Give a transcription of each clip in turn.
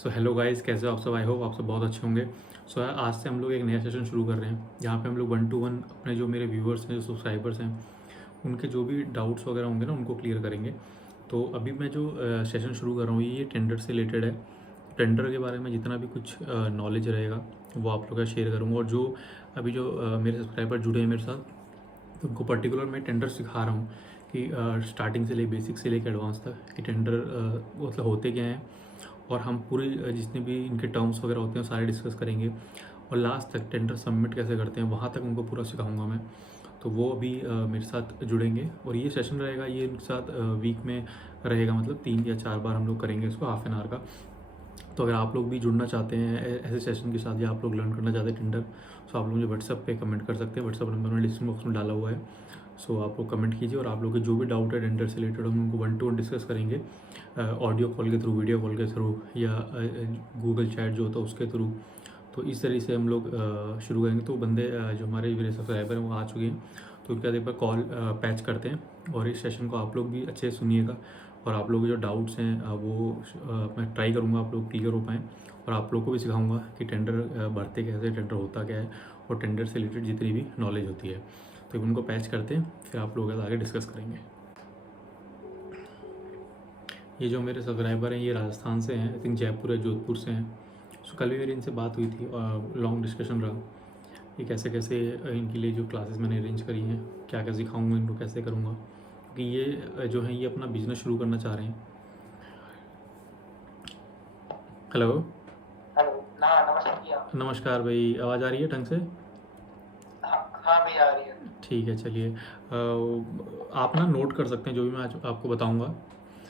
So hello guys, कैसे हो आप सब? आई होप आप सब बहुत अच्छे होंगे। सो आज से हम लोग एक नया सेशन शुरू कर रहे हैं जहाँ पे हम लोग 1 to 1 अपने जो मेरे व्यूअर्स हैं, जो सब्सक्राइबर्स हैं, उनके जो भी डाउट्स वगैरह होंगे ना उनको क्लियर करेंगे। तो अभी मैं जो सेशन शुरू कर रहा हूँ ये टेंडर से रिलेटेड है। टेंडर के बारे में जितना भी कुछ नॉलेज रहेगा वो आप लोग का शेयर करूँगा। और जो अभी जो मेरे सब्सक्राइबर जुड़े हैं मेरे साथ, तो उनको पर्टिकुलर मैं टेंडर सिखा रहा हूँ कि स्टार्टिंग से ले बेसिक से लेकर एडवांस तक कि टेंडर मतलब होते क्या हैं, और हम पूरे जितने भी इनके टर्म्स वगैरह होते हैं सारे डिस्कस करेंगे। और लास्ट तक टेंडर सबमिट कैसे करते हैं वहाँ तक उनको पूरा सिखाऊंगा मैं। तो वो अभी मेरे साथ जुड़ेंगे और ये सेशन रहेगा, ये इनके साथ वीक में रहेगा, मतलब 3 या 4 बार हम लोग करेंगे इसको, हाफ एन आवर का। तो अगर आप लोग भी जुड़ना चाहते हैं ऐसे सेशन के साथ, या आप लोग लर्न करना चाहते हैं टेंडर, तो आप लोग मुझे व्हाट्सएप पे कमेंट कर सकते हैं। व्हाट्सएप नंबर मैंने डिस्क्रिप्शन बॉक्स में डाला हुआ है। सो आप लोग कमेंट कीजिए और आप लोग के जो भी डाउट है टेंडर से रिलेटेड हम उनको 1 to 1 डिस्कस करेंगे, ऑडियो कॉल के थ्रू, वीडियो कॉल के थ्रू, या गूगल चैट जो होता है उसके थ्रू। तो इस तरीके से हम लोग शुरू करेंगे। तो बंदे जो हमारे मेरे सब्सक्राइबर हैं वो आ चुके हैं, तो उनके बाद एक बार कॉल पैच करते हैं। और इस सेशन को आप लोग भी अच्छे से सुनिएगा, और आप लोग के जो डाउट्स हैं वो मैं ट्राई करूँगा आप लोग क्लियर हो पाएँ। और आप लोग को भी सिखाऊंगा कि टेंडर भरते कैसे, टेंडर होता क्या है, और टेंडर से रिलेटेड जितनी भी नॉलेज होती है। तो उनको पैच करते हैं, फिर आप लोगों के साथ आगे डिस्कस करेंगे। ये जो मेरे सब्सक्राइबर हैं ये राजस्थान से हैं, आई थिंक जयपुर या जोधपुर से हैं। सो कल भी मेरी इनसे बात हुई थी और लॉन्ग डिस्कशन रहा कि कैसे कैसे इनके लिए जो क्लासेस मैंने अरेंज करी हैं, क्या क्या सिखाऊंगा इनको, कैसे करूँगा, क्योंकि ये जो है ये अपना बिजनेस शुरू करना चाह रहे हैं। हेलो। हेलो ना, नमस्ते भैया। नमस्कार भाई, आवाज़ आ रही है ढंग से? हाँ हाँ भैया, आ रही है। ठीक है, चलिए। आप ना नोट कर सकते हैं जो भी मैं आज आपको बताऊंगा,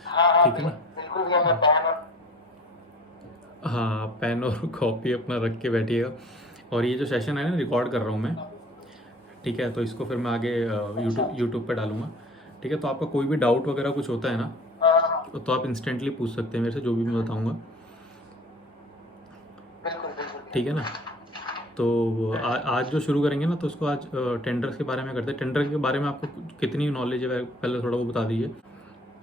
हाँ हाँ ठीक है भैया, ना? बिल्कुल भैया, मैं पैन और हाँ, पेन और कॉपी अपना रख के बैठिएगा। और ये जो सेशन है ना रिकॉर्ड कर रहा हूँ मैं, ठीक है? तो इसको फिर मैं आगे अच्छा यूट्यूब अच्छा। यूट्यूब पे डालूंगा, ठीक है? तो आपका कोई भी डाउट वगैरह कुछ होता है ना, हाँ हाँ हाँ, तो आप इंस्टेंटली पूछ सकते हैं मेरे से, जो भी मैं बताऊंगा, बिल्कुल बिल्कुल भैया। ठीक है ना? तो आज जो शुरू करेंगे ना, तो उसको आज टेंडर्स के बारे में करते हैं। टेंडर के बारे में आपको कितनी नॉलेज है पहले थोड़ा वो बता दीजिए,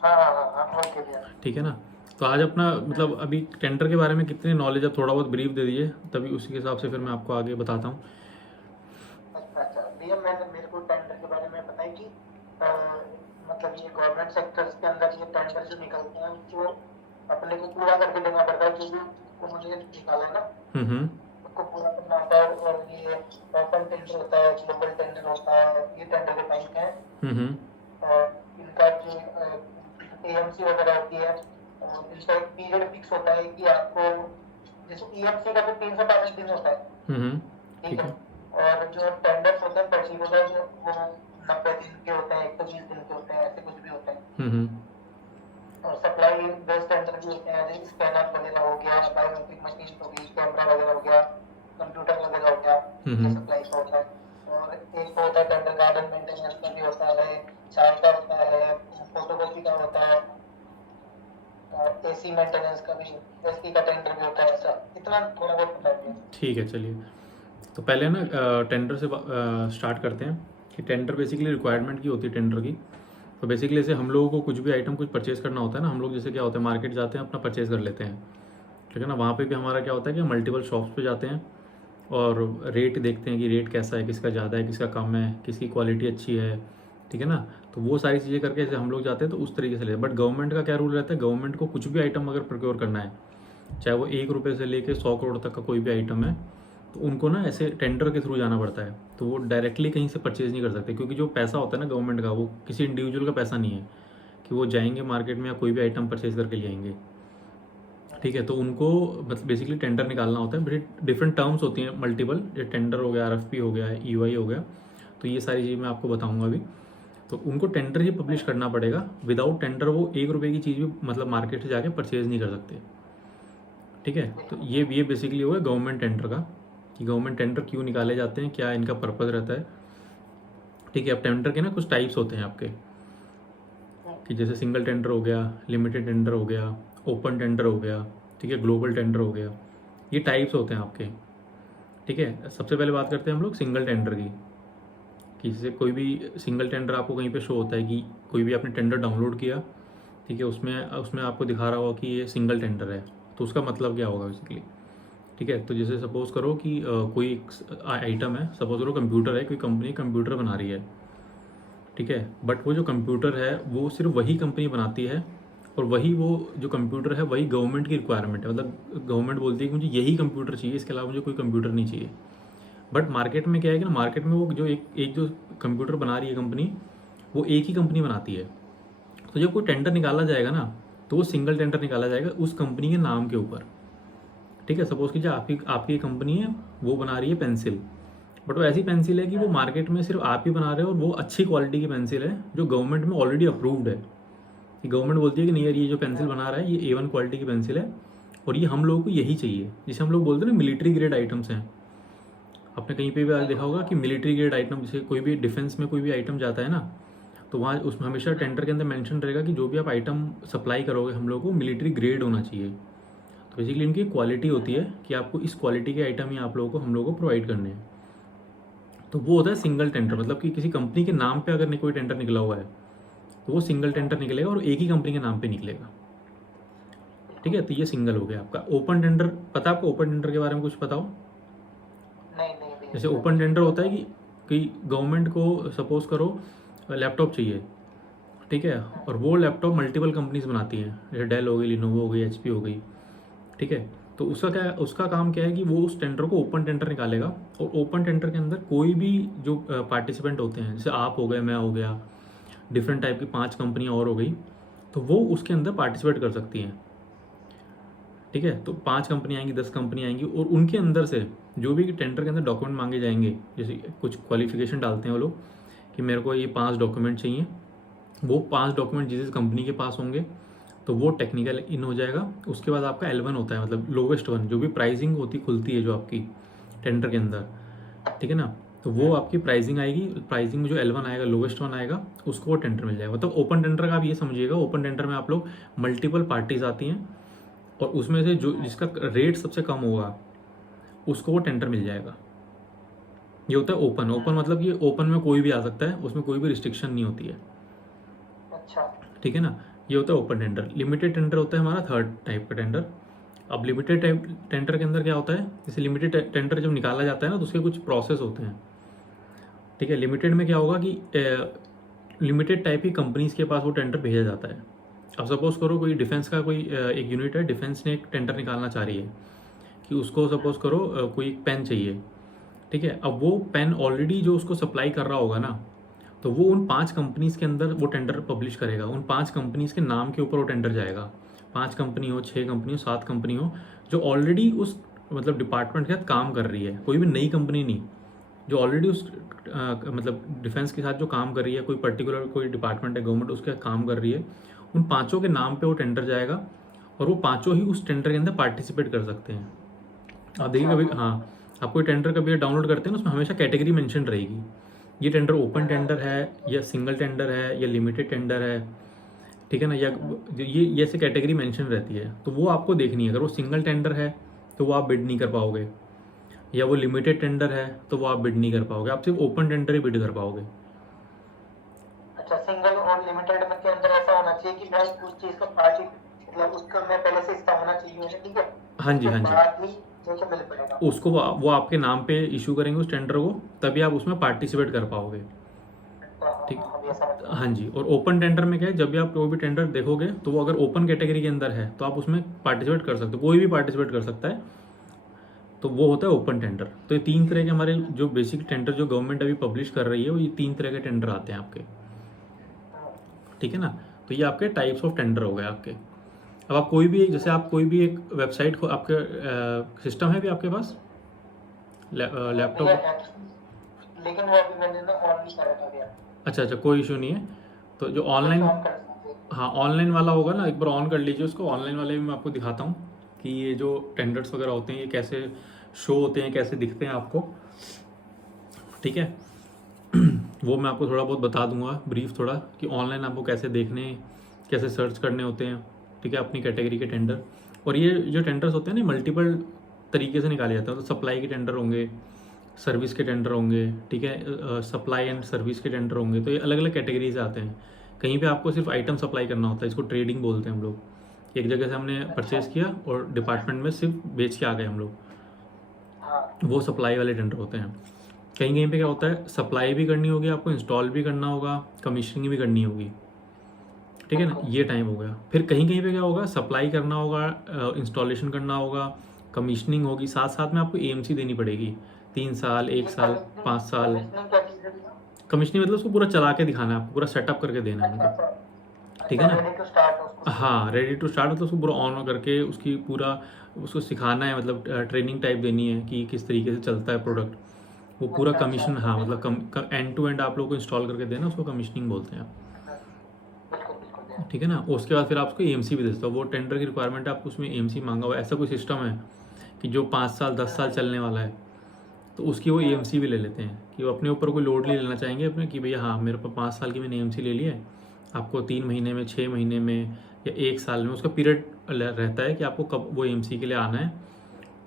हाँ हाँ हाँ हाँ, ओके भैया। ठीक है ना? तो आज अपना मतलब अभी टेंडर के बारे में कितनी नॉलेज है थोड़ा बहुत ब्रीफ दे दीजिए, तभी उसी के हिसाब से फिर मैं आपको आगे बताता हूँ। अच्छा अच्छा भैया, मैंने मेरे को टेंडर के बारे में पता है कि अ, मतलब ये गवर्नमेंट सेक्टर्स के अंदर ये टेंडर जो निकलते हैं उसको अपने को पूरा करके देना पड़ता है, क्योंकि उन्होंने निकाला है ना, हम्म। उसको पूरा करना होता है। और ये ओपन टेंडर होता है, ग्लोबल टेंडर होता है, ये टेंडर के टाइप है। हम्म। इनका जो एएमसी वगैरह होती है, इनका एक पीरियड फिक्स होता है कि आपको, जैसे ईएमसी का तो 365 दिन होता है, हम्म। ठीक ठीक है। है। और जो टेंडर्स होते हैं पर्टिकुलर, वो 90 दिन के होते हैं, 120 दिन के होते हैं, ऐसे कुछ भी होते हैं। हम्म। और सप्लाई बेस्ड टेंडर भी होते हैं, जैसे स्कैनर वगैरह हो गया, बायोमेट्रिक मशीन हो गई, कैमरा वगैरह हो गया, कंप्यूटर वगैरह हो गया, ये हम्म। सप्लाई का होता है। और एक होता है टेंडर गार्डन मेंटेनेंस का भी होता है, चाय का होता है, फोटोकॉपी का होता है, एसी मेंटेनेंस का भी, एसी का टेंडर भी होता है। ऐसा इतना थोड़ा बहुत पता है। ठीक है, चलिए। तो पहले ना टेंडर से स्टार्ट करते हैं कि टेंडर बेसिकली रिक्वायरमेंट की होती है टेंडर की। तो बेसिकली जैसे हम लोगों को कुछ भी आइटम कुछ परचेज़ करना होता है ना, हम लोग जैसे क्या होता है मार्केट जाते हैं अपना परचेज़ कर लेते हैं, ठीक है ना? वहाँ पे भी हमारा क्या होता है कि मल्टीपल शॉप्स पे जाते हैं और रेट देखते हैं कि रेट कैसा है, किसका ज़्यादा है, किसका कम है, किसकी क्वालिटी अच्छी है, ठीक है ना? तो वो सारी चीज़ें करके जैसे हम लोग जाते हैं तो उस तरीके से लेते हैं। बट गवर्नमेंट का क्या रूल रहता है, गवर्नमेंट को कुछ भी आइटम अगर प्रोक्योर करना है, चाहे वो 1 रुपये से लेके 100 करोड़ तक का कोई भी आइटम है, तो उनको ना ऐसे टेंडर के थ्रू जाना पड़ता है। तो वो डायरेक्टली कहीं से परचेज़ नहीं कर सकते, क्योंकि जो पैसा होता है ना गवर्नमेंट का, वो किसी इंडिविजुअल का पैसा नहीं है कि वो जाएंगे मार्केट में या कोई भी आइटम परचेज़ करके ले आएंगे, ठीक है? तो उनको मतलब बेसिकली टेंडर निकालना होता है। बड़ी डिफरेंट टर्म्स होती हैं मल्टीपल, ये टेंडर हो गया, आरएफपी हो गया, ईओआई हो गया। तो ये सारी चीज़ मैं आपको बताऊंगा अभी। तो उनको टेंडर ही पब्लिश करना पड़ेगा, विदाउट टेंडर वो 1 रुपये की चीज़ भी मतलब मार्केट से जाके परचेज़ नहीं कर सकते, ठीक है? तो बिल्कुल ये बेसिकली हुआ गवर्नमेंट टेंडर का, कि गवर्नमेंट टेंडर क्यों निकाले जाते हैं, क्या इनका पर्पज़ रहता है, ठीक है? अब टेंडर के ना कुछ टाइप्स होते हैं आपके, कि जैसे सिंगल टेंडर हो गया, लिमिटेड टेंडर हो गया, ओपन टेंडर हो गया, ठीक है, ग्लोबल टेंडर हो गया। ये टाइप्स होते हैं आपके, ठीक है? सबसे पहले बात करते हैं हम लोग सिंगल टेंडर की, कि जैसे कोई भी सिंगल टेंडर आपको कहीं पे शो होता है कि कोई भी आपने टेंडर डाउनलोड किया, ठीक है, उसमें उसमें आपको दिखा रहा होगा कि ये सिंगल टेंडर है, तो उसका मतलब क्या होगा बेसिकली, ठीक है। तो जैसे सपोज़ करो कि कोई आइटम है, सपोज़ करो कंप्यूटर है, कोई कंपनी कंप्यूटर बना रही है, ठीक है, बट वो जो कंप्यूटर है वो सिर्फ वही कंपनी बनाती है, और वही वो जो कंप्यूटर है वही गवर्नमेंट की रिक्वायरमेंट है, मतलब गवर्नमेंट बोलती है कि मुझे यही कंप्यूटर चाहिए, इसके अलावा मुझे कोई कंप्यूटर नहीं चाहिए। बट मार्केट में क्या है कि ना, मार्केट में वो जो एक जो कंप्यूटर बना रही है कंपनी, वो एक ही कंपनी बनाती है। तो जब कोई टेंडर निकाला जाएगा ना, तो वो सिंगल टेंडर निकाला जाएगा उस कंपनी के नाम के ऊपर, ठीक है। सपोज़ कीजिए आपकी आपकी कंपनी है, वो बना रही है पेंसिल, बट वो ऐसी पेंसिल है कि वो मार्केट में सिर्फ आप ही बना रहे हो, और वो अच्छी क्वालिटी की पेंसिल है जो गवर्नमेंट में ऑलरेडी अप्रूव्ड है, कि गवर्नमेंट बोलती है कि नहीं यार, ये जो पेंसिल बना रहा है ये A1 क्वालिटी की पेंसिल है, और ये हम लोगों को यही चाहिए। जिसे हम लोग बोलते हैं ना मिलिट्री ग्रेड आइटम्स हैं, आपने कहीं पे भी आज देखा होगा कि मिलिट्री ग्रेड आइटम, जैसे कोई भी डिफेंस में कोई भी आइटम जाता है ना, तो वहाँ उसमें हमेशा टेंडर के अंदर मेंशन रहेगा कि जो भी आप आइटम सप्लाई करोगे हम लोग को मिलिट्री ग्रेड होना चाहिए। तो बेसिकली इनकी क्वालिटी होती है कि आपको इस क्वालिटी के आइटम ही आप लोगों को हम लोगों को प्रोवाइड करने हैं। तो वो होता है सिंगल टेंडर, मतलब कि किसी कंपनी के नाम पे अगर कोई टेंडर निकला हुआ है तो वो सिंगल टेंडर निकलेगा और एक ही कंपनी के नाम पे निकलेगा, ठीक है। तो ये सिंगल हो गया आपका। ओपन टेंडर, पता आपको ओपन टेंडर के बारे में कुछ बताओ? नहीं नहीं भैया, जैसे ओपन टेंडर होता है कि गवर्नमेंट को सपोज करो लैपटॉप चाहिए, ठीक है, और वो लैपटॉप मल्टीपल कंपनीज बनाती हैं, जैसे डेल हो गई, लिनोवो हो गई, HP हो गई, ठीक है। तो उसका काम क्या है कि वो उस टेंडर को ओपन टेंडर निकालेगा, और ओपन टेंडर के अंदर कोई भी जो पार्टिसिपेंट होते हैं, जैसे आप हो गए, मैं हो गया, डिफरेंट टाइप की 5 कंपनियाँ और हो गई, तो वो उसके अंदर पार्टिसिपेट कर सकती हैं, ठीक है। तो 5 कंपनी आएंगी, 10 कंपनी आएंगी, और उनके अंदर से जो भी टेंडर के अंदर डॉक्यूमेंट मांगे जाएंगे, जैसे कुछ क्वालिफिकेशन डालते हैं वो लोग कि मेरे को ये 5 डॉक्यूमेंट चाहिए, वो 5 डॉक्यूमेंट जिस कंपनी के पास होंगे तो वो टेक्निकल इन हो जाएगा। उसके बाद आपका L1 होता है, मतलब लोवेस्ट वन, जो भी प्राइसिंग होती खुलती है जो आपकी टेंडर के अंदर, ठीक है ना, तो वो आपकी प्राइसिंग आएगी, प्राइसिंग में जो L1 आएगा, लोवेस्ट वन आएगा, उसको वो टेंडर मिल जाएगा। मतलब ओपन टेंडर का आप ये समझिएगा, ओपन टेंडर में आप लोग मल्टीपल पार्टीज आती हैं, और उसमें से जो जिसका रेट सबसे कम होगा उसको वो टेंडर मिल जाएगा। ये होता है ओपन। ओपन मतलब ये ओपन में कोई भी आ सकता है, उसमें कोई भी रिस्ट्रिक्शन नहीं होती है, अच्छा ठीक है ना। ये होता है ओपन टेंडर। लिमिटेड टेंडर होता है हमारा थर्ड टाइप का टेंडर। अब लिमिटेड टाइप टेंडर के अंदर क्या होता है, जैसे लिमिटेड टेंडर जब निकाला जाता है ना, तो उसके कुछ प्रोसेस होते हैं, ठीक है। लिमिटेड में क्या होगा कि लिमिटेड टाइप की कंपनीज के पास वो टेंडर भेजा जाता है। अब सपोज करो कोई डिफेंस का कोई एक यूनिट है, डिफेंस ने एक टेंडर निकालना चाह रही है कि उसको सपोज करो कोई पेन चाहिए, ठीक है। अब वो पेन ऑलरेडी जो उसको सप्लाई कर रहा होगा ना, तो वो उन 5 कंपनीज़ के अंदर वो टेंडर पब्लिश करेगा, उन 5 कंपनीज़ के नाम के ऊपर वो टेंडर जाएगा। 5 कंपनी हो, 6 कंपनी हो, 7 कंपनी हो, जो ऑलरेडी उस मतलब डिपार्टमेंट के साथ काम कर रही है, कोई भी नई कंपनी नहीं, जो ऑलरेडी उस मतलब डिफेंस के साथ जो काम कर रही है, कोई पर्टिकुलर कोई डिपार्टमेंट है गवर्नमेंट उसके साथ काम कर रही है, उन 5 के नाम पे वो टेंडर जाएगा, और वो 5 ही उस टेंडर के अंदर पार्टिसिपेट कर सकते हैं। आप देखिए कभी, हाँ, आप कोई टेंडर कभी डाउनलोड करते हैं ना, उसमें हमेशा कैटेगरी मेंशन रहेगी, ये टेंडर ओपन टेंडर है या सिंगल टेंडर है या लिमिटेड टेंडर है, ठीक है ना, या ये ऐसे कैटेगरी मेंशन रहती है, तो वो आपको देखनी है। अगर वो सिंगल टेंडर है तो वो आप बिड नहीं कर पाओगे, या वो लिमिटेड टेंडर है तो वो आप बिड नहीं कर पाओगे, आप सिर्फ ओपन टेंडर ही बिड कर पाओगे। अच्छा, सिंगल और लिमिटेड में के अंदर ऐसा होना चाहिए कि भाई उस चीज का पार्टी, मतलब उसका मैं पहले से हिस्सा होना चाहिए मुझे, ठीक है। हाँ जी, हाँ जी, बाद ही मुझे मिल पड़ेगा उसको वो आपके नाम पे इशू करेंगे उस टेंडर को, तभी आप उसमें पार्टिसिपेट कर पाओगे, ठीक। ये समझ गया। हाँ जी। और ओपन टेंडर में क्या है, जब भी आप कोई भी टेंडर देखोगे तो वो अगर ओपन कैटेगरी के अंदर है तो आप उसमें पार्टिसिपेट कर सकते हो, कोई भी पार्टिसिपेट कर सकता है, तो वो होता है ओपन टेंडर। तो ये 3 तरह के हमारे जो बेसिक टेंडर जो गवर्नमेंट अभी पब्लिश कर रही है, वो ये 3 तरह के टेंडर आते हैं आपके, ठीक है ना। तो ये आपके टाइप्स ऑफ टेंडर हो गए आपके। अब आप कोई भी जैसे आप कोई भी एक वेबसाइट को, आपके सिस्टम है भी आपके पास लैपटॉप? लेकिन वो अभी मैंने ना ऑन नहीं करा था भैया। अच्छा अच्छा, कोई इशू नहीं है। तो जो ऑनलाइन, ऑन कर सकते हैं। हाँ, ऑनलाइन वाला होगा ना, एक बार ऑन कर लीजिए उसको। ऑनलाइन वाले में मैं आपको दिखाता हूँ कि ये जो टेंडर्स वगैरह होते हैं ये कैसे शो होते हैं, कैसे दिखते हैं आपको, ठीक है। वो मैं आपको थोड़ा बहुत बता दूंगा ब्रीफ थोड़ा, कि ऑनलाइन आपको कैसे देखने, कैसे सर्च करने होते हैं, ठीक है, अपनी कैटेगरी के टेंडर। और ये जो टेंडर्स होते हैं ना, मल्टीपल तरीके से निकाले जाते हैं। तो सप्लाई के टेंडर होंगे, सर्विस के टेंडर होंगे, ठीक है, सप्लाई एंड सर्विस के टेंडर होंगे, तो ये अलग अलग कैटेगरी से आते हैं। कहीं पे आपको सिर्फ आइटम सप्लाई करना होता है, इसको ट्रेडिंग बोलते हैं हम लोग, एक जगह से हमने परचेज़ किया और डिपार्टमेंट में सिर्फ बेच के आ गए हम लोग, हाँ वो सप्लाई वाले टेंडर होते हैं। कहीं कहीं पे क्या होता है, सप्लाई भी करनी होगी आपको, इंस्टॉल भी करना होगा, कमीशनिंग भी करनी होगी, ठीक है ना, बिल्कुल। ये टाइम हो गया। फिर कहीं कहीं पे क्या होगा, सप्लाई करना होगा, इंस्टॉलेशन करना होगा, कमीशनिंग होगी, साथ साथ में आपको एएमसी देनी पड़ेगी 3 साल, 1 ये साल, 5 साल। कमीशनिंग क्या चीज़ है भैया? कमीशनिंग मतलब उसको पूरा चला के दिखाना है आपको, पूरा सेटअप करके देना है अच्छा उनको, अच्छा ठीक अच्छा, है ना। रेडी टू स्टार्ट उसको हाँ, रेडी टू स्टार्ट मतलब उसको पूरा ऑन करके उसकी पूरा उसको सिखाना है, मतलब ट्रेनिंग टाइप देनी है कि किस तरीके से चलता है प्रोडक्ट, वो पूरा अच्छा अच्छा, कमीशन, हाँ मतलब बिल्कुल एंड टू एंड आप लोग को इंस्टॉल करके देना, उसको कमीशनिंग बोलते हैं। बिल्कुल बिल्कुल भैया। ठीक है ना। उसके बाद फिर आपको एएमसी भी देता हो, वो टेंडर की रिक्वायरमेंट है, आपको उसमें एएमसी मांगा हुआ है। ऐसा कोई सिस्टम है कि जो 5 साल 10 साल चलने वाला है, तो उसकी वो एएमसी भी ले लेते हैं कि वो अपने ऊपर कोई लोड नहीं लेना चाहेंगे अपने, कि भैया हाँ मेरे पास 5 साल की मैंने एएमसी ले ली है, आपको 3 महीने में, 6 महीने में या 1 साल में, उसका पीरियड रहता है कि आपको कब वो एएमसी के लिए आना है,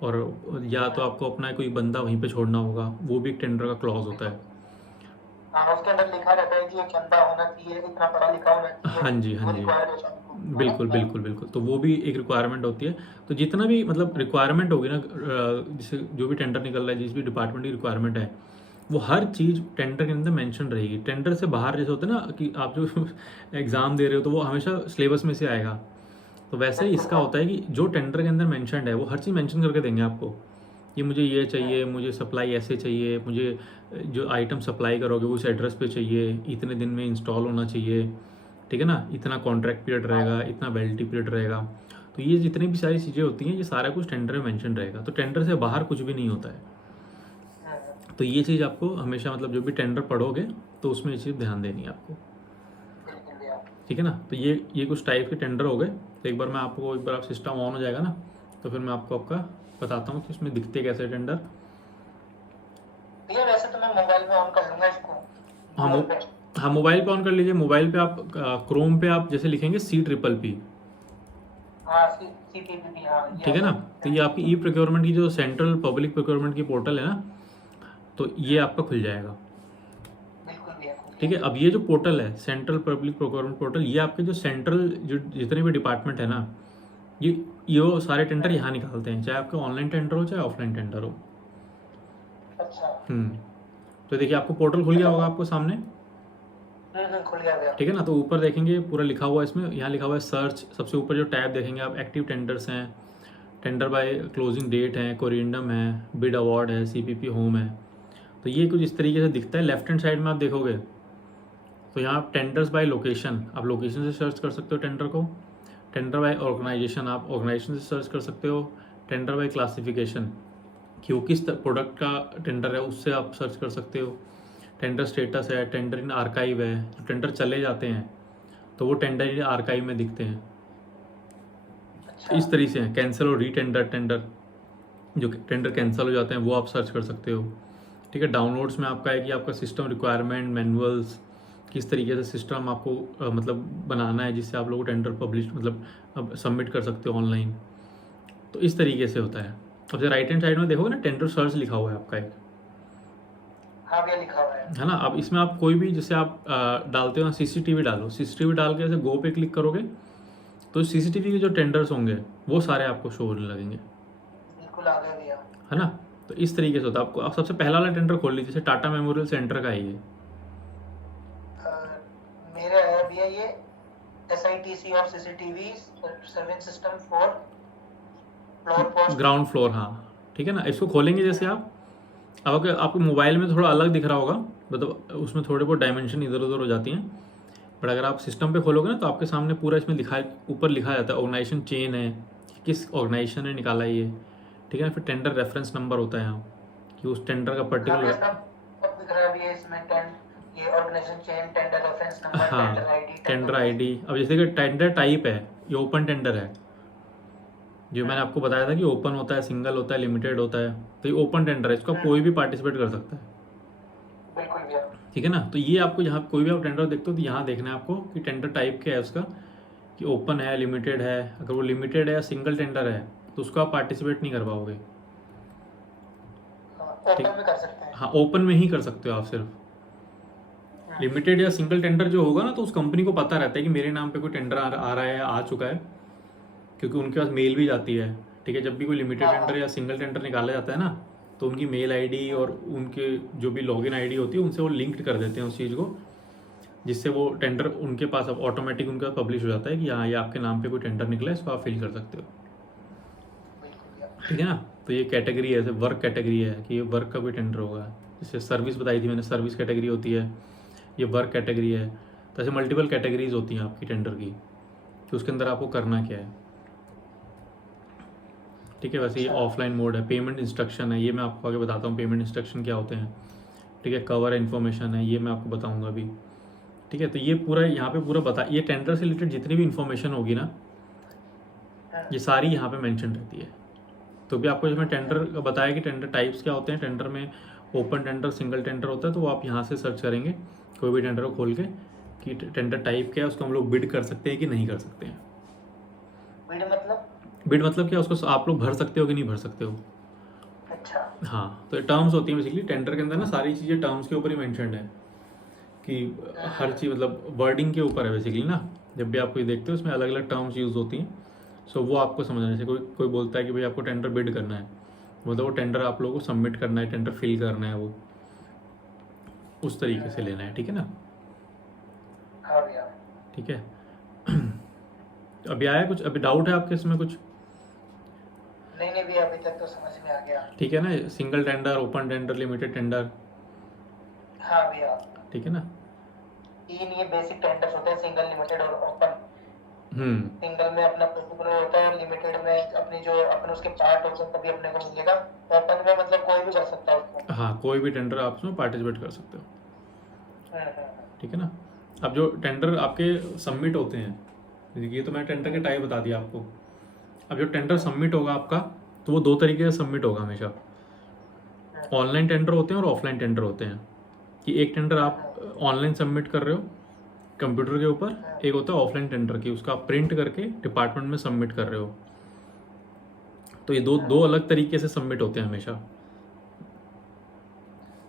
और या तो आपको अपना कोई बंदा वहीं पे छोड़ना होगा, वो भी एक टेंडर का क्लॉज होता है। हाँ उसके अंदर लिखा रहता है कि ये बंदा होना चाहिए, इतना पढ़ा लिखा होना चाहिए, हाँ जी, हाँ वो जी, रिक्वायर्ड है सबको, है ना? बिल्कुल बिल्कुल बिल्कुल, तो वो भी एक रिक्वायरमेंट होती है। तो जितना भी मतलब रिक्वायरमेंट होगी ना, जैसे जो भी टेंडर निकल रहा है, जिस भी डिपार्टमेंट की रिक्वायरमेंट है, वो हर चीज़ टेंडर के अंदर मेंशन रहेगी। टेंडर से बाहर जैसे होता है ना कि आप जो एग्ज़ाम दे रहे हो तो वो हमेशा सिलेबस में से आएगा, तो वैसे ही बिल्कुल इसका हाँ। होता है कि जो टेंडर के अंदर मेंशन्ड है वो हर चीज़ मेंशन करके देंगे आपको, कि मुझे ये चाहिए, मुझे सप्लाई ऐसे चाहिए, मुझे जो आइटम सप्लाई करोगे वो इस एड्रेस पे चाहिए, इतने दिन में इंस्टॉल होना चाहिए, ठीक है ना, इतना कॉन्ट्रैक्ट पीरियड रहेगा, इतना वैलिडिटी पीरियड रहेगा। तो ये जितनी भी सारी चीज़ें होती हैं, ये सारा कुछ टेंडर में मेंशन रहेगा, तो टेंडर से बाहर कुछ भी नहीं होता है। तो ये चीज़ आपको हमेशा, मतलब जो भी टेंडर पढ़ोगे तो उसमें ये चीज़ ध्यान देनी है आपको, बिल्कुल भैया। ठीक है ना। तो ये कुछ टाइप के टेंडर हो गए। तो एक बार मैं आपको, एक बार आप सिस्टम ऑन हो जाएगा ना, तो फिर मैं आपको आपका बताता हूँ कि उसमें दिखते कैसे टेंडर। भैया वैसे तो मैं मोबाइल में ऑन कर लूंगा इसको, हाँ गूगल पे। हाँ, मोबाइल पे ऑन कर लीजिए। मोबाइल पे आप क्रोम पे आप जैसे लिखेंगे CPPP, हाँ CPPP, हाँ ये ठीक आ है ना। गया। तो ये आपकी ई प्रोक्योरमेंट की जो सेंट्रल पब्लिक प्रोक्योरमेंट की पोर्टल है ना, तो ये आपका खुल जाएगा, बिल्कुल भैया खुल ठीक है। गया। अब ये जो पोर्टल है सेंट्रल पब्लिक प्रोक्योरमेंट पोर्टल, ये आपके जो सेंट्रल जो जितने भी डिपार्टमेंट है ना, ये वो सारे टेंडर यहाँ निकालते हैं, चाहे आपके ऑनलाइन टेंडर हो चाहे ऑफलाइन टेंडर हो। अच्छा। तो देखिए आपको पोर्टल खुल गया होगा आपको सामने, खुल गया भैया। ठीक है ना। तो ऊपर देखेंगे पूरा लिखा हुआ है इसमें, यहाँ लिखा हुआ है सर्च, सबसे ऊपर जो टैब देखेंगे आप, एक्टिव टेंडर्स हैं, टेंडर बाय क्लोजिंग डेट है, कोरिंडम है, बिड अवार्ड है, CPP होम है। तो ये कुछ इस तरीके से दिखता है। लेफ्ट हैंड साइड में आप देखोगे तो यहाँ आप टेंडर्स बाय लोकेशन, आप लोकेशन से सर्च कर सकते हो टेंडर को। टेंडर बाय ऑर्गेनाइजेशन, आप ऑर्गेनाइजेशन से सर्च कर सकते हो। टेंडर बाय क्लासिफिकेशन, कि वो किस प्रोडक्ट का टेंडर है, उससे आप सर्च कर सकते हो। टेंडर स्टेटस है, टेंडर इन आर्काइव है, जो टेंडर चले जाते हैं तो वो टेंडर इन आर्काइव में दिखते हैं। अच्छा इस तरीके से हैं कैंसिल और रीटेंडर, टेंडर जो टेंडर कैंसिल हो जाते हैं वो आप सर्च कर सकते हो, ठीक है। डाउनलोड्स में आपका है कि आपका सिस्टम रिक्वायरमेंट मैनुअल्स, किस तरीके से सिस्टम आपको मतलब बनाना है जिससे आप लोग टेंडर पब्लिश मतलब अब सबमिट कर सकते हो ऑनलाइन। तो इस तरीके से होता है। अब से राइट हैंड साइड में देखोगे ना, टेंडर सर्च लिखा हुआ है आपका एक, हाँ भैया लिखा हुआ है। है ना। अब इसमें आप कोई भी, जैसे आप डालते हो ना, CCTV डालो, CCTV डाल के ऐसे गो पे क्लिक करोगे तो CCTV के जो टेंडर्स होंगे वो सारे आपको शो होने लगेंगे, बिल्कुल आ गया भैया। है ना। तो इस तरीके से होता है। आपको आप सबसे पहला वाला टेंडर खोल लीजिए, जैसे टाटा मेमोरियल सेंटर का है ये, मेरे है भैया ये SITC और CCTV serving system for floor post. Ground floor, हाँ ठीक है ना। इसको खोलेंगे जैसे आप, अब अगर आपको मोबाइल में थोड़ा अलग दिख रहा होगा, मतलब उसमें थोड़े बहुत डायमेंशन इधर उधर हो जाती हैं, बट अगर आप सिस्टम पे खोलोगे ना तो आपके सामने पूरा इसमें लिखा, ऊपर लिखा जाता है ऑर्गेनाइजेशन चेन है, किस ऑर्गेनाइजेशन ने निकाला है ये, ठीक है ना। फिर टेंडर रेफरेंस नंबर होता है यहाँ, कि उस टेंडर का हाँ पर्टिकुलर, भैया सब दिख रहा है भैया इसमें, ये organisation chain, tender reference number, tender हाँ आईडी, टेंडर टेंडर ID। अब जैसे कि टेंडर टाइप है, ये ओपन टेंडर है, जो मैंने आपको बताया था कि ओपन होता है, सिंगल होता है, लिमिटेड होता है, तो ये ओपन टेंडर है, इसको कोई भी पार्टिसिपेट कर सकता है, बिल्कुल भैया। ठीक है ना। तो ये आपको यहाँ कोई भी आप टेंडर देखते हो तो यहाँ देखना है आपको कि टेंडर टाइप क्या है उसका, कि ओपन है, लिमिटेड है। अगर वो लिमिटेड है या सिंगल टेंडर है तो उसको आप पार्टिसिपेट नहीं कर पाओगे, ठीक। ओपन में कर सकते हैं। हाँ ओपन में ही कर सकते हो आप सिर्फ। लिमिटेड या सिंगल टेंडर जो होगा ना, तो उस कंपनी को पता रहता है कि मेरे नाम पे कोई टेंडर आ रहा है, आ चुका है, क्योंकि उनके पास मेल भी जाती है, ठीक है। जब भी कोई लिमिटेड हाँ टेंडर या सिंगल टेंडर निकाला जाता है ना, तो उनकी मेल आईडी और उनके जो भी लॉगिन आईडी होती है उनसे वो लिंक्ड कर देते हैं उस चीज़ को, जिससे वो टेंडर उनके पास अब ऑटोमेटिक उनका पब्लिश हो जाता है कि हाँ ये आपके नाम पे कोई टेंडर निकला है, इसको आप फिल कर सकते हो, बिल्कुल यार। ठीक है ना। तो ये कैटेगरी है, वर्क कैटेगरी है कि ये वर्क का कोई टेंडर होगा। जैसे सर्विस बताई थी मैंने, सर्विस कैटेगरी होती है, ये वर्क कैटेगरी है। तो ऐसे मल्टीपल कैटेगरीज होती हैं आपकी टेंडर की, कि उसके अंदर आपको करना क्या है, ठीक है। वैसे ये अच्छा। ऑफलाइन मोड है। पेमेंट इंस्ट्रक्शन है, ये मैं आपको आगे बताता हूँ पेमेंट इंस्ट्रक्शन क्या होते हैं, ठीक है। कवर इन्फॉर्मेशन है, ये मैं आपको बताऊँगा अभी, ठीक है। तो ये पूरा यहाँ पे पूरा बता, ये टेंडर से रिलेटेड जितनी भी इन्फॉर्मेशन होगी ना, ये सारी यहाँ पे मेंशन रहती है। तो भी आपको इसमें टेंडर बताया कि टेंडर टाइप्स क्या होते हैं, टेंडर में ओपन टेंडर, सिंगल टेंडर होता है, तो वो आप यहाँ से सर्च करेंगे कोई भी टेंडर को खोल के कि टेंडर टाइप क्या है, उसको हम लोग बिड कर सकते हैं कि नहीं कर सकते हैं। बिड मतलब क्या, उसको आप लोग भर सकते हो कि नहीं भर सकते हो। अच्छा। हाँ, तो ये टर्म्स होती हैं बेसिकली टेंडर के अंदर ना, सारी चीज़ें टर्म्स के ऊपर ही मेंशन्ड है कि हर चीज़ मतलब वर्डिंग के ऊपर है बेसिकली ना। जब भी आप कोई देखते हो उसमें अलग अलग टर्म्स यूज़ होती हैं, सो वो आपको समझना है। जैसे कोई कोई बोलता है कि भाई आपको टेंडर बिड करना है, मतलब वो टेंडर आप लोगों को सबमिट करना है, टेंडर फिल करना है, वो उस तरीके से लेना है, ठीक है ना। हाँ भैया। ठीक है। अभी आया कुछ, अभी डाउट है आपके इसमें कुछ? नहीं भैया, अभी तक तो समझ में आ गया। ठीक है ना, single tender, open tender, limited tender, हाँ भैया। ठीक है ना। तीन ये बेसिक टेंडर्स होते हैं, सिंगल, लिमिटेड और ओपन। सिंगल में अपना पर्टिकुलर होता है, लिमिटेड में अपनी जो अपने उसके पार्ट होते हैं तभी अपने को मिलेगा, ओपन में मतलब कोई भी कर सकता है उसको। हाँ, कोई भी टेंडर आप उसमें पार्टिसिपेट कर सकते हो, ठीक है ना। अब जो टेंडर आपके सबमिट होते हैं, ये तो मैं टेंडर के टाइप बता दिया आपको। अब जो टेंडर सबमिट होगा आपका, तो वो दो तरीके से सबमिट होगा हमेशा। ऑनलाइन टेंडर होते हैं और ऑफलाइन टेंडर होते हैं। कि एक टेंडर आप ऑनलाइन सबमिट कर रहे हो कंप्यूटर के ऊपर, एक होता है ऑफलाइन टेंडर की, उसका आप प्रिंट करके डिपार्टमेंट में सबमिट कर रहे हो। तो ये दो अलग तरीके से सबमिट होते हैं हमेशा।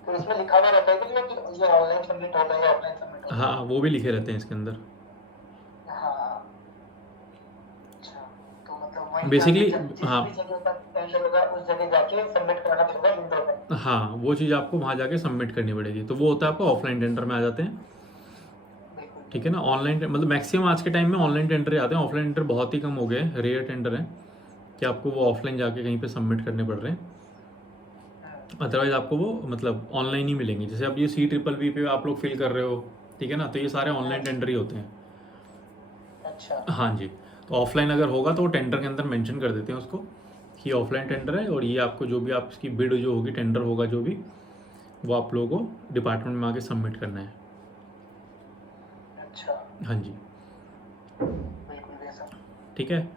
तो इसमें लिखा हुआ रहता है कि ये ऑनलाइन सबमिट होगा या ऑफलाइन सबमिट होगा? हाँ, वो भी लिखे रहते हैं इसके अंदर। हाँ। अच्छा, तो मतलब वही बेसिकली जिस हाँ, भी जगह का टेंडर होगा उस जगह जाके सबमिट करना पड़ेगा विंडो पे। हाँ, वो चीज़ आपको वहाँ जाके सबमिट करनी पड़ेगी। तो वो होता है आपका ऑफलाइन टेंडर में आ जाते हैं, ठीक है ना। ऑनलाइन मतलब मैक्सिमम आज के टाइम में ऑनलाइन टेंडर आते हैं, ऑफलाइन टेंडर बहुत ही कम हो गए, रेयर टेंडर हैं कि आपको वो ऑफलाइन जाके कहीं पे सबमिट करने पड़ रहे हैं। अदरवाइज आपको वो मतलब ऑनलाइन ही मिलेंगे। जैसे अब ये CVVV पे आप लोग फिल कर रहे हो, ठीक है ना, तो ये सारे ऑनलाइन टेंडर ही होते हैं। अच्छा। हाँ जी। तो ऑफलाइन अगर होगा तो वो टेंडर के अंदर मेंशन कर देते हैं उसको कि ऑफलाइन टेंडर है, और ये आपको जो भी आप इसकी बिड जो होगी, टेंडर होगा जो भी, वो आप लोगों को डिपार्टमेंट में आके सबमिट करना है। अच्छा। हाँ जी, बिल्कुल वैसा। ठीक है।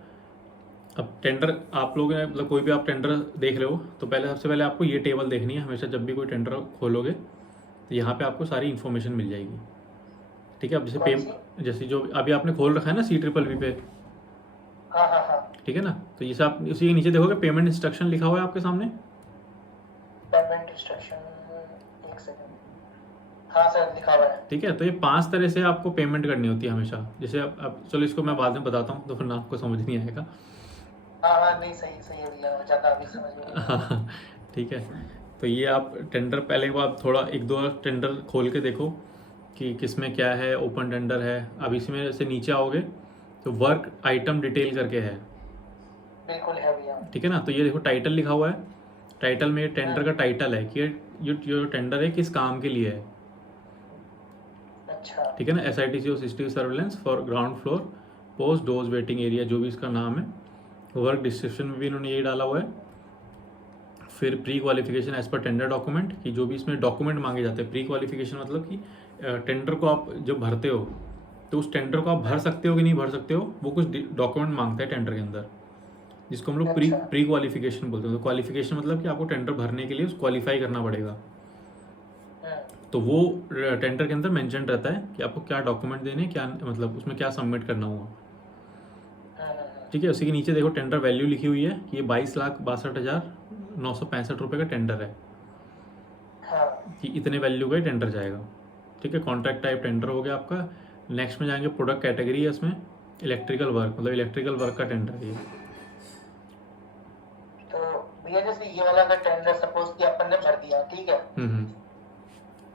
अब टेंडर आप लोग मतलब कोई भी आप टेंडर देख रहे हो, तो पहले सबसे पहले आपको ये टेबल देखनी है हमेशा। जब भी कोई टेंडर खोलोगे तो यहाँ पे आपको सारी इन्फॉर्मेशन मिल जाएगी, ठीक है। अब जैसे जैसे जो अभी आपने खोल रखा है ना CVVV पे, हाँ हाँ हाँ। ठीक है ना, तो जैसे आप उसी के नीचे देखोगे पेमेंट इंस्ट्रक्शन लिखा हुआ है आपके सामने। पेमेंट इंस्ट्रक्शन, एक सेकंड। हाँ सर, लिखा हुआ है। ठीक है, तो ये 5 तरह से आपको पेमेंट करनी होती है हमेशा। जैसे अब चलो इसको मैं बाद में बताता हूँ, तो फिर ना आपको समझ नहीं आएगा। हाँ नहीं, सही सही है भैया, ज़्यादा अभी समझ में नहीं आया। ठीक है। तो ये आप टेंडर पहले को आप थोड़ा एक दो टेंडर खोल के देखो कि किसमें क्या है, ओपन टेंडर है। अब इसमें से नीचे आओगे तो वर्क आइटम डिटेल करके है, बिल्कुल है भैया। ठीक है ना। तो ये देखो टाइटल लिखा हुआ है, टाइटल में टेंडर का टाइटल है कि ये जो टेंडर है किस काम के लिए है, अच्छा। ठीक है ना। SITC और CCTV surveillance for ground floor post dose waiting area, जो भी इसका नाम है। वर्क डिस्क्रिप्शन में भी इन्होंने यही डाला हुआ है। फिर prequalification as per tender document, कि जो भी इसमें डॉक्यूमेंट मांगे जाते हैं। प्री क्वालिफिकेशन मतलब कि टेंडर को आप जब भरते हो तो उस टेंडर को आप भर सकते हो कि नहीं भर सकते हो, वो कुछ डॉक्यूमेंट मांगता है टेंडर के अंदर, जिसको हम लोग प्री क्वालिफिकेशन बोलते हैं। तो क्वालिफिकेशन मतलब कि आपको टेंडर भरने के लिए क्वालिफाई करना पड़ेगा। तो वो टेंडर के अंदर मेंशन रहता है कि आपको क्या डॉक्यूमेंट देने, क्या मतलब उसमें क्या सबमिट करना होगा, ठीक है। उसी के नीचे देखो टेंडर वैल्यू लिखी हुई है कि ये 22,62,965 रुपये का टेंडर है, कि इतने वैल्यू का टेंडर जाएगा, ठीक है। कॉन्ट्रैक्ट टाइप टेंडर हो गया आपका। नेक्स्ट में जाएंगे, प्रोडक्ट कैटेगरी है इसमें, इलेक्ट्रिकल वर्क, मतलब इलेक्ट्रिकल वर्क का टेंडर है ये। तो भैया जैसे ये वाला अगर टेंडर सपोज कि अपन ने भर दिया, ठीक है, हम्म।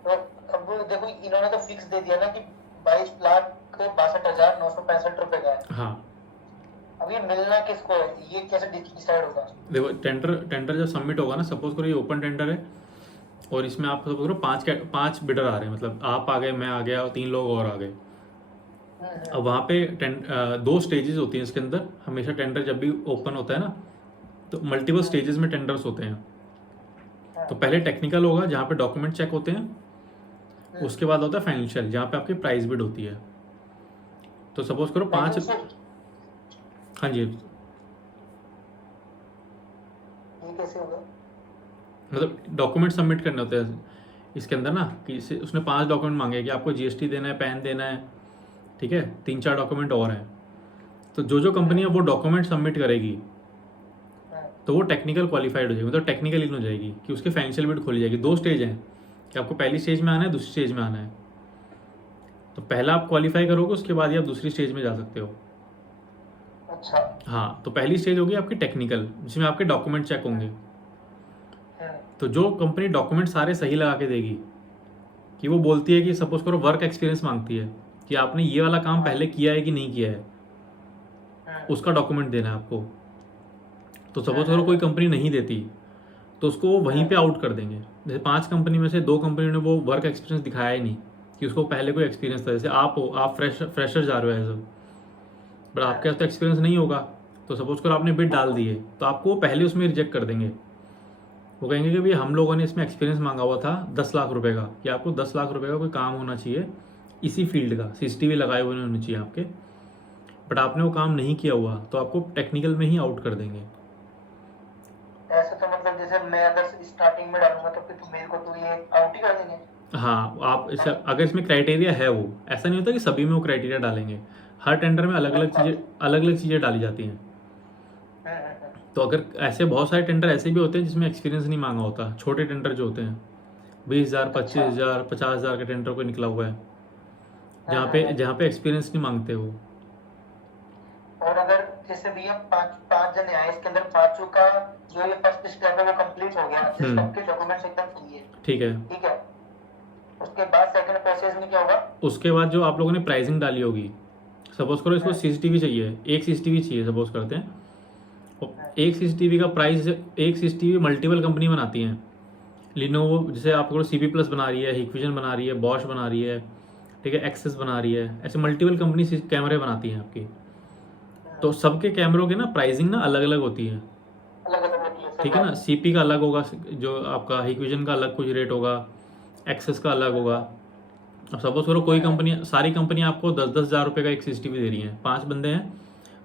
तो अब देखो इन्होंने तो फिक्स दे दिया ना कि 22,62,965 रुपए का है। हाँ अब ये मिलना किसको है, ये कैसे डिसाइड होगा? देखो, टेंडर जब सबमिट होगा ना, सपोज करो ये ओपन टेंडर है और इसमें आप सपोज करो पांच बिडर आ रहे हैं, मतलब आप आ गए, मैं आ गया और 3 लोग और आ गए। अब वहाँ पे 2 स्टेजेस होती हैं इसके अंदर। हमेशा टेंडर जब भी ओपन होता है ना, तो मल्टीपल स्टेजेस में टेंडर्स होते हैं। तो पहले टेक्निकल होगा जहाँ पे डॉक्यूमेंट चेक होते हैं, उसके बाद होता है फाइनेंशियल जहाँ पे आपकी प्राइस बिड होती है। तो सपोज करो 5, हाँ जी, ये कैसे होगा? मतलब डॉक्यूमेंट सबमिट करने होते हैं इसके अंदर ना, कि उसने 5 डॉक्यूमेंट मांगे कि आपको जीएसटी देना है, पैन देना है, ठीक है, 3-4 डॉक्यूमेंट और हैं। तो जो कंपनी है वो डॉक्यूमेंट सबमिट करेगी तो वो टेक्निकल क्वालिफाइड हो जाएगी, मतलब टेक्निकल इन हो जाएगी कि उसकी फाइनेंशियल बिड खोली जाएगी। 2 स्टेज हैं कि आपको पहली स्टेज में आना है, दूसरी स्टेज में आना है। तो पहला आप क्वालिफाई करोगे, उसके बाद ही आप दूसरी स्टेज में जा सकते हो। अच्छा। हाँ, तो पहली स्टेज होगी आपकी टेक्निकल, जिसमें आपके डॉक्यूमेंट चेक होंगे। तो जो कंपनी डॉक्यूमेंट सारे सही लगा के देगी, कि वो बोलती है कि सपोज करो वर्क एक्सपीरियंस मांगती है कि आपने ये वाला काम पहले किया है कि नहीं किया है, उसका डॉक्यूमेंट देना है आपको। तो सपोज करो कोई कंपनी नहीं देती तो उसको वो वहीं पे आउट कर देंगे। जैसे 5 कंपनी में से 2 कंपनी ने वो वर्क एक्सपीरियंस दिखाया ही नहीं कि उसको पहले कोई एक्सपीरियंस था। जैसे आप हो, आप फ्रेशर जा रहे हो एज, बट आपके पास तो एक्सपीरियंस नहीं होगा। तो सपोज करो आपने बिड डाल दी है तो आपको वो पहले उसमें रिजेक्ट कर देंगे। वो कहेंगे कि भाई हम लोगों ने इसमें एक्सपीरियंस मांगा हुआ था 10 लाख रुपए का, कि आपको 10 लाख रुपए का कोई काम होना चाहिए इसी फील्ड का, सीसीटीवी लगाए हुए होने चाहिए आपके, बट आपने वो काम नहीं किया हुआ तो आपको टेक्निकल में ही आउट कर देंगे। ऐसा तो मतलब जैसे मैं अगर स्टार्टिंग में डालूंगा तो फिर तो मेरे को तो ये आउट ही कर देंगे। हाँ, आप अगर इसमें क्राइटेरिया है, वो ऐसा नहीं होता कि सभी में वो क्राइटेरिया डालेंगे। हर टेंडर में अलग अलग चीज़ें डाली जाती हैं। तो अगर ऐसे बहुत सारे टेंडर ऐसे भी होते हैं जिसमें एक्सपीरियंस नहीं मांगा होता, छोटे टेंडर जो होते हैं 20,000, 25,000, 50,000 का टेंडर कोई निकला हुआ है, जहाँ पे एक्सपीरियंस नहीं मांगते वो। और अगर जैसे भैया पांच जने आए, इसके अंदर पांचों का जो ये फर्स्ट स्टेप है वो कंप्लीट हो गया, सबके डॉक्यूमेंट्स एकदम सही है, ठीक है, ठीक है, उसके बाद सेकंड प्रोसेस में क्या होगा? उसके बाद जो आप लोगों ने प्राइसिंग डाली होगी, सपोज करो इसको सीसीटीवी चाहिए, एक सीसीटीवी चाहिए सपोज करते हैं, एक सीसीटीवी का प्राइस, एक सीसीटीवी मल्टीपल कंपनी बनाती हैं। लिनोवो जैसे आपको CP+ बना रही है, हिकविजन बना रही है, बॉश बना रही है, ठीक है, एक्सेस बना रही है, ऐसे मल्टीपल कंपनी कैमरे बनाती हैं आपकी। तो सबके कैमरों की ना प्राइसिंग ना अलग अलग होती है, ठीक है ना। CP का अलग होगा, जो आपका हिकविजन का अलग कुछ रेट होगा, एक्सेस का अलग होगा। अब सपोज करो कोई कंपनी, सारी कंपनी आपको 10-10 हज़ार रुपये का एक CCTV दे रही है, 5 बंदे हैं,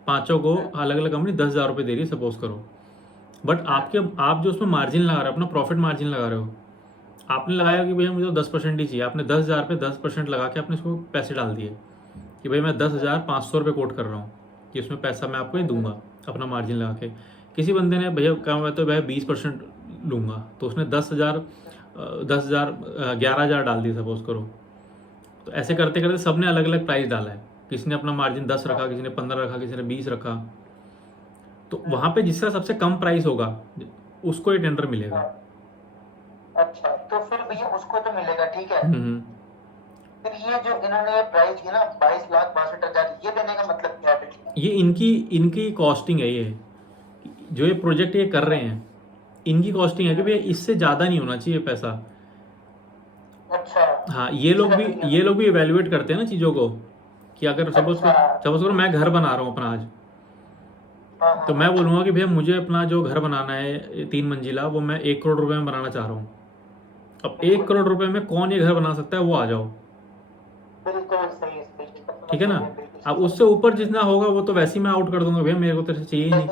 पाँचों को अलग अलग कंपनी 10 हज़ार रुपये दे रही है सपोज करो। बट आप जो उसमें मार्जिन लगा रहे हो, अपना प्रॉफिट मार्जिन लगा रहे हो, आपने लगाया कि भैया मुझे तो 10% ही चाहिए, आपने 10,000 पे 10% लगा के आपने इसको पैसे डाल दिए कि भाई मैं 10,500 रुपये कोट कर रहा हूँ कि उसमें पैसा मैं आपको ही दूंगा अपना मार्जिन लगा के। किसी बंदे ने भैया कहा मैं तो भैया 20% लूँगा, तो उसने 11,000 डाल दिए सपोज करो। तो ऐसे करते करते सब ने अलग अलग प्राइस डाला है, किसी ने अपना मार्जिन 10 रखा, किसी ने 15 रखा, किसी ने 20 रखा। तो वहाँ पे जिसका सबसे कम प्राइस होगा उसको ये टेंडर मिलेगा। अच्छा, तो फिर भैया उसको तो मिलेगा, ठीक है। फिर ये जो इन्होंने प्राइस की ना 22,62,000, ये देने का मतलब क्या है? ये इनकी कॉस्टिंग है, ये जो ये प्रोजेक्ट ये कर रहे हैं इनकी कॉस्टिंग है कि भैया इससे ज़्यादा नहीं होना चाहिए पैसा। अच्छा। हाँ, ये लोग भी इवेल्युएट करते हैं ना चीज़ों को, कि अगर सपोज करो मैं घर बना रहा हूँ अपना आज, तो मैं बोलूँगा कि भैया मुझे अपना जो घर बनाना है 3 मंजिला, वो मैं 1 करोड़ रुपए में बनाना चाह रहा हूँ। अब 1 करोड़ रुपए में कौन ये घर बना सकता है, वो आ जाओ, ठीक है ना। अब उससे ऊपर जितना होगा वो तो वैसे ही मैं आउट कर दूंगा, भैया मेरे को तेरे से चाहिए ही नहीं।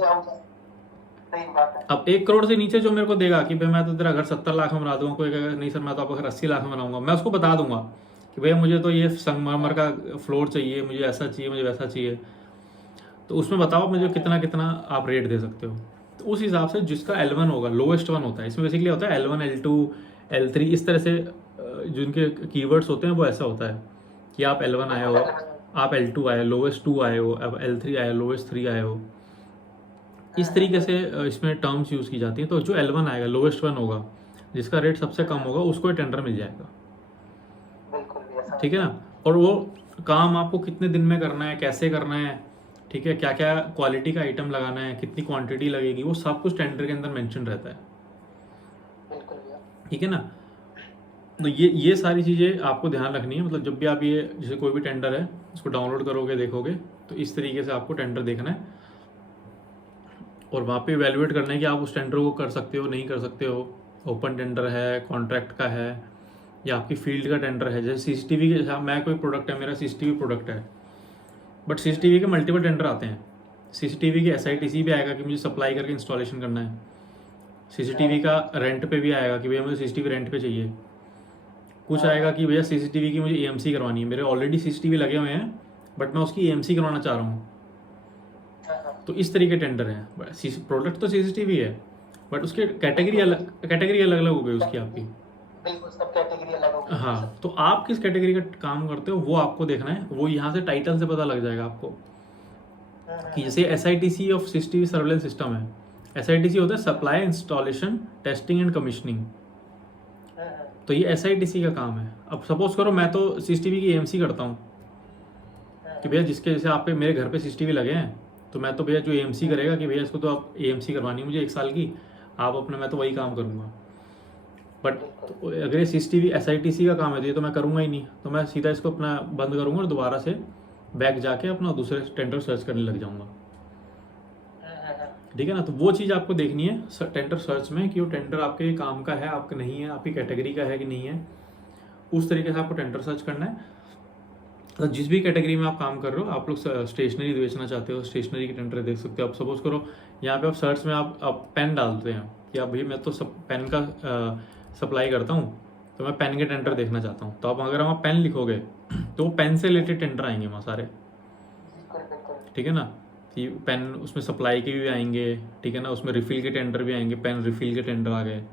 अब 1 करोड़ से नीचे जो मेरे को देगा कि भाई मैं तो तेरा घर 70 लाख में बना दूंगा, कोई कहेगा नहीं सर मैं तो आपका घर 80 लाख में बनाऊंगा, मैं उसको बता दूंगा कि भैया मुझे तो ये संगमरमर का फ्लोर चाहिए, मुझे ऐसा चाहिए, मुझे वैसा चाहिए। तो उसमें बताओ मुझे कितना कितना आप रेट दे सकते हो। तो उस हिसाब से जिसका L1 होगा, लोएस्ट वन होता है इसमें, बेसिकली होता है L1, L2, L3, इस तरह से जो इनके कीवर्ड्स होते हैं वो ऐसा होता है कि आप L1 आया हो, आप L2 आए, लोवेस्ट 2 आए हो, अब L3 आए, लोवेस्ट 3 आए हो, इस तरीके से इसमें टर्म्स यूज़ की जाती हैं। तो जो L1 आएगा, लोवेस्ट 1 होगा, जिसका रेट सबसे कम होगा, उसको ये टेंडर मिल जाएगा। बिल्कुल भैया, समझ ठीक है गया। ना। और वो काम आपको कितने दिन में करना है, कैसे करना है, ठीक है, क्या क्या क्वालिटी का आइटम लगाना है, कितनी क्वांटिटी लगेगी, वो सब कुछ टेंडर के अंदर मेंशन रहता है। बिल्कुल भैया। ठीक है ना। तो ये सारी चीज़ें आपको ध्यान रखनी है। मतलब जब भी आप ये जैसे कोई भी टेंडर है उसको डाउनलोड करोगे, देखोगे, तो इस तरीके से आपको टेंडर देखना है और वहाँ पे इवेलुएट करना है कि आप उस टेंडर को कर सकते हो, नहीं कर सकते हो। ओपन टेंडर है, कॉन्ट्रैक्ट का है, या आपकी फील्ड का टेंडर है। जैसे सीसीटीवी के, जैसे मैं कोई प्रोडक्ट है, मेरा सीसीटीवी प्रोडक्ट है, बट सीसीटीवी के मल्टीपल टेंडर आते हैं। सीसीटीवी के SITC भी आएगा कि मुझे सप्लाई करके इंस्टॉलेशन करना है। सीसीटीवी का रेंट पे भी आएगा कि भैया मुझे सीसीटीवी रेंट पे चाहिए। कुछ आएगा कि भैया सीसीटीवी की मुझे AMC करवानी है, मेरे ऑलरेडी सीसीटीवी लगे हुए हैं बट मैं उसकी AMC करवाना चाह रहा हूँ। तो इस तरीके टेंडर हैं। प्रोडक्ट तो सीसीटीवी है बट उसके कैटेगरी अलग अलग हो गई उसकी आपकी। बिल्कुल, सब कैटेगरी अलग होगी। हाँ, तो आप किस कैटेगरी का काम करते हो वो आपको देखना है। वो यहाँ से टाइटल से पता लग जाएगा आपको कि जैसे SITC of CCTV surveillance system है। SITC होता है supply, installation, testing and commissioning. तो ये SITC का काम है। अब सपोज करो मैं तो CCTV की AMC करता हूँ कि भैया जिसके जैसे आप पे मेरे घर पे CCTV लगे हैं, तो मैं तो भैया जो AMC करेगा कि भैया इसको तो आप AMC करवानी है मुझे 1 साल की, आप अपने, मैं तो वही काम करूँगा। बट तो अगर ये CCTV SITC का काम है तो ये तो मैं करूँगा ही नहीं, तो मैं सीधा इसको अपना बंद करूँगा और दोबारा से बैक जाके अपना दूसरे टेंडर सर्च करने लग जाऊँगा। ठीक है ना। तो वो चीज़ आपको देखनी है टेंडर सर्च में कि वो टेंडर आपके काम का है, आपका नहीं है, आपकी कैटेगरी का है कि नहीं है। उस तरीके से आपको टेंडर सर्च करना है। तो जिस भी कैटेगरी में आप काम कर रहे हो, आप लोग स्टेशनरी बेचना चाहते हो, स्टेशनरी के टेंडर देख सकते हो। आप सपोज करो यहाँ पे आप सर्च में आप पेन डालते हैं कि आप भाई मैं तो पेन का सप्लाई करता हूँ, तो मैं पेन के टेंडर देखना चाहता हूँ। तो आप अगर वहाँ पेन लिखोगे तो पेन से रिलेटेड टेंडर आएंगे वहाँ सारे। ठीक है ना। कि पेन उसमें सप्लाई के भी आएंगे, ठीक है ना, उसमें रिफ़िल के टेंडर भी आएंगे, पेन रिफ़िल के टेंडर आ गए।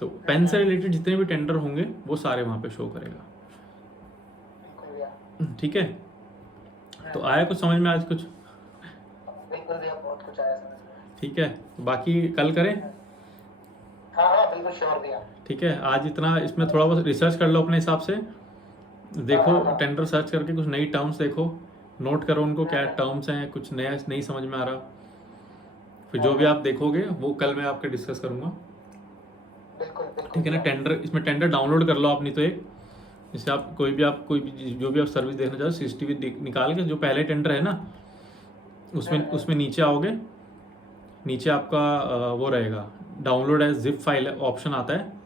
तो पेन से रिलेटेड जितने भी टेंडर होंगे वो सारे वहाँ पे शो करेगा। ठीक है। तो आया कुछ समझ में आज कुछ? बिल्कुल भैया, बहुत कुछ आया समझ में। ठीक है, बाकी कल करें। हाँ, बिल्कुल श्योर भैया। ठीक है, आज इतना इसमें थोड़ा बहुत रिसर्च कर लो अपने हिसाब से, देखो टेंडर सर्च करके कुछ नई टर्म्स देखो, नोट करो उनको क्या टर्म्स हैं, कुछ नया नहीं समझ में आ रहा, फिर जो भी आप देखोगे वो कल मैं आपके डिस्कस करूँगा। ठीक है ना। टेंडर, इसमें टेंडर डाउनलोड कर लो आप, नहीं तो एक जैसे आप कोई भी जो भी आप सर्विस देखना चाहो, CCTV निकाल के जो पहले टेंडर है ना उसमें नीचे आओगे, नीचे आपका वो रहेगा download as zip file option आता है।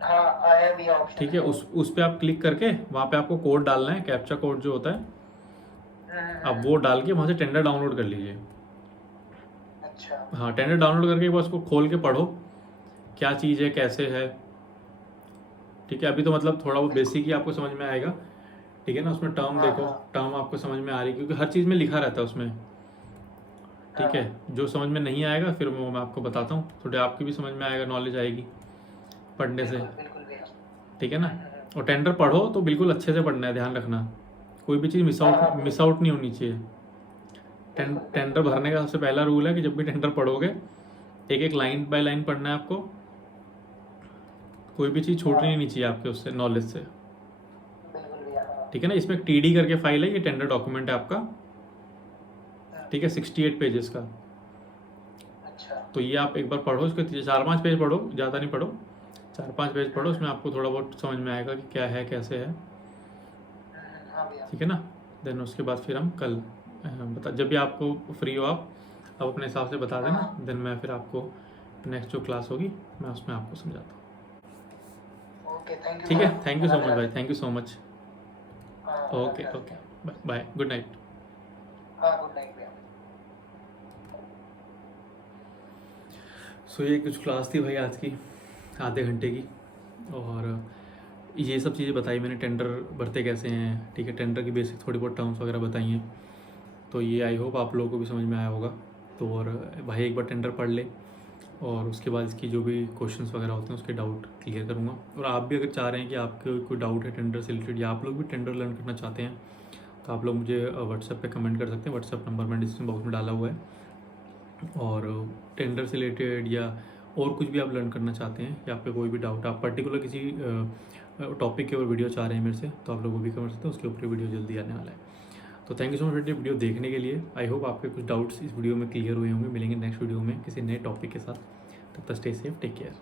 हाँ, आया भी ऑप्शन। ठीक है, उस पे आप क्लिक करके वहाँ पे आपको कोड डालना है, कैप्चा कोड जो होता है, आप वो डाल के वहाँ से टेंडर डाउनलोड कर लीजिए। अच्छा। हाँ, टेंडर डाउनलोड करके बस उसको खोल के पढ़ो क्या चीज़ है, कैसे है। ठीक है, अभी तो मतलब थोड़ा वो बेसिक ही आपको समझ में आएगा। ठीक है ना। उसमें टर्म देखो, टर्म आपको समझ में आ रही है क्योंकि हर चीज़ में लिखा रहता है उसमें। ठीक है, जो समझ में नहीं आएगा फिर वो मैं आपको बताता हूँ, थोड़े आपकी भी समझ में आएगा, नॉलेज आएगी पढ़ने से। ठीक है ना। और टेंडर पढ़ो तो बिल्कुल अच्छे से पढ़ना है, ध्यान रखना कोई भी चीज़ मिस आउट नहीं होनी चाहिए। टेंडर भरने का सबसे पहला रूल है कि जब भी टेंडर पढ़ोगे एक एक लाइन बाय लाइन पढ़ना है आपको, कोई भी चीज़ छूटनी नहीं चाहिए आपके उससे नॉलेज से। ठीक है ना। इसमें TD करके फाइल है, ये टेंडर डॉक्यूमेंट है आपका। ठीक है, 68 पेजेस का। अच्छा। तो ये आप एक बार पढ़ो, इसके 4-5 पेज पढ़ो, ज़्यादा नहीं पढ़ो, 4-5 पेज पढ़ो, उसमें आपको थोड़ा बहुत समझ में आएगा कि क्या है कैसे है। ठीक है ना। देन उसके बाद फिर हम कल जब भी आपको फ्री हो आप अपने हिसाब से बता देना, देन मैं फिर आपको नेक्स्ट जो क्लास होगी मैं उसमें आपको समझाता हूँ। ठीक है, थैंक यू सो मच भाई, thank you so much. Okay bye, good night. Good night भैया। सो ये कुछ क्लास थी भाई आज की, आधे घंटे की, और ये सब चीज़ें बताई मैंने, टेंडर भरते कैसे हैं। ठीक है, टेंडर की बेसिक थोड़ी बहुत टर्म्स वगैरह बताई हैं। तो ये आई होप आप लोगों को भी समझ में आया होगा। तो और भाई एक बार टेंडर पढ़ ले, और उसके बाद इसकी जो भी क्वेश्चंस वगैरह होते हैं उसके डाउट क्लियर करूँगा। और आप भी अगर चाह रहे हैं कि आपके कोई डाउट है टेंडर से रिलेटेड या आप लोग भी टेंडर लर्न करना चाहते हैं तो आप लोग मुझे व्हाट्सएप पे कमेंट कर सकते हैं। व्हाट्सएप नंबर मैंने डिस्क्रिप्शन बॉक्स में डाला हुआ है। और टेंडर से रिलेटेड या और कुछ भी आप लर्न करना चाहते हैं या आपका कोई भी डाउट, आप पर्टिकुलर किसी टॉपिक के ऊपर वीडियो चाह रहे हैं मेरे से, तो आप लोग वो भी कर सकते हैं। उसके ऊपर वीडियो जल्दी आने वाला है। तो thank you so much video देखने के लिए। आई होप आपके कुछ डाउट्स इस वीडियो में क्लियर हुए होंगे। मिलेंगे नेक्स्ट वीडियो में किसी नए टॉपिक के साथ। तब तक स्टे सेफ, टेक केयर।